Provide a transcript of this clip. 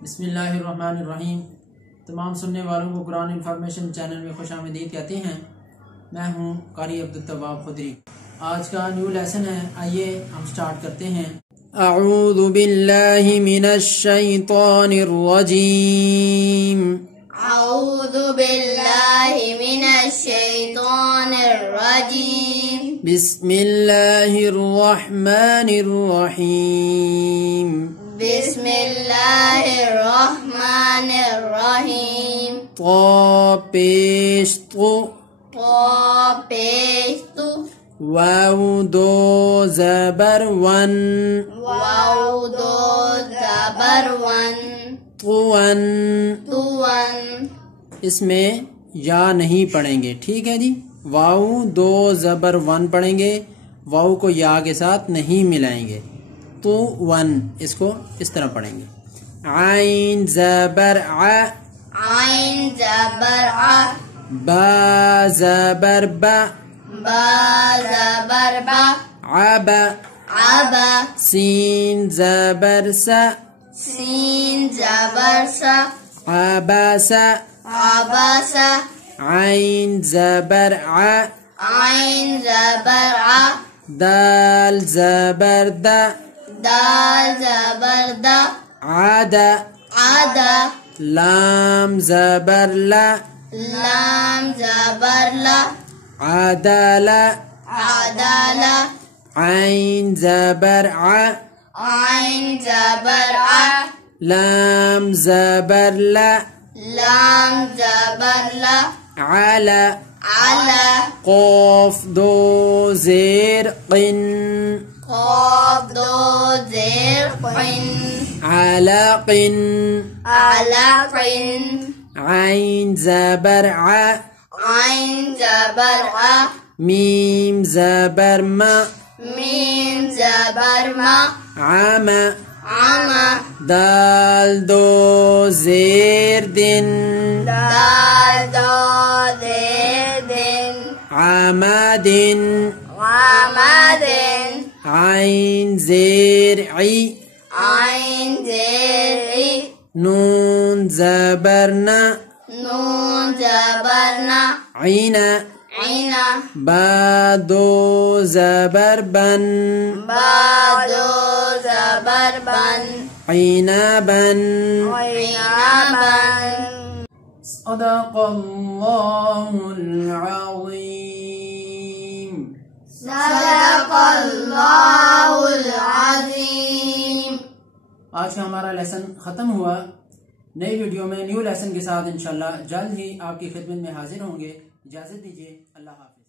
बिस्मिल्लाहिर्रहमानिर्रहीम। तमाम सुनने वालों को कुरान इन्फॉर्मेशन चैनल में खुशामदीद कहते हैं। मैं हूँ कारी अब्दुल तव्वाब खुदरी। आज का न्यू लेसन है, आइए हम स्टार्ट करते हैं। अऊज़ु बिल्लाहि मिनश शैतानिर रजीम। अऊज़ु बिल्लाहि मिनश शैतानिर रजीम। बिस्मिल्लाहिर रहमानिर रहीम। बिस्मिल्लाहिर रहमानिर रहीम। तो पेश तो वाव दो ज़बर वन। वाव दो ज़बर वन। तुवन। तुवन। इसमें या नहीं पढ़ेंगे, ठीक है जी। वाव दो ज़बर वन पढ़ेंगे, वाव को या के साथ नहीं मिलाएंगे। तो वन इसको इस तरह पढ़ेंगे। आइन ज़बर आ। आइन ज़बर आ। बा ज़बर बा। बा ज़बर बा। अब अब। सीन ज़बर सा। सीन ज़बर सा। अबसा। अबसा। आइन ज़बर आ। आइन ज़बर आ। दाल ज़बर दा। दाल ज़बर दा। आदा। आदा। लाम ज़बर ला। लाम ज़बर ला। आदाला। आदाला। आइन ज़बर आ। आइन ज़बर आ। लाम ज़बर ला। लाम ज़बर ला। आला। आला। क़ाफ दो ज़ेर क़िन। क़ाफ दो ज़ेर क़िन। अलक़िन। अलक़िन। आइन ज़बर आ। आइन ज़बर आ। मीम ज़बर मा। मीम ज़बर मा। आमा। आमा। दाल दो ज़ेर दिन। दाल दो ज़ेर दिन। आमादिन। आमादिन। आइन ज़ेर ई। आइन ज़ेर ई। नून ज़बर ना। नून ज़बर ना। ईना। ईना। बा दो ज़बर बन। बा दो ज़बर बन। ईना बन। ईना बन। सदक़ल्लाहुल अज़ीम। सदक़ल्लाहुल अज़ीम। आज का हमारा लेसन ख़त्म हुआ। नई वीडियो में न्यू लेसन के साथ इंशाल्लाह जल्द ही आपकी खिदमत में हाजिर होंगे। इजाज़त दीजिए। अल्लाह हाफ़िज़।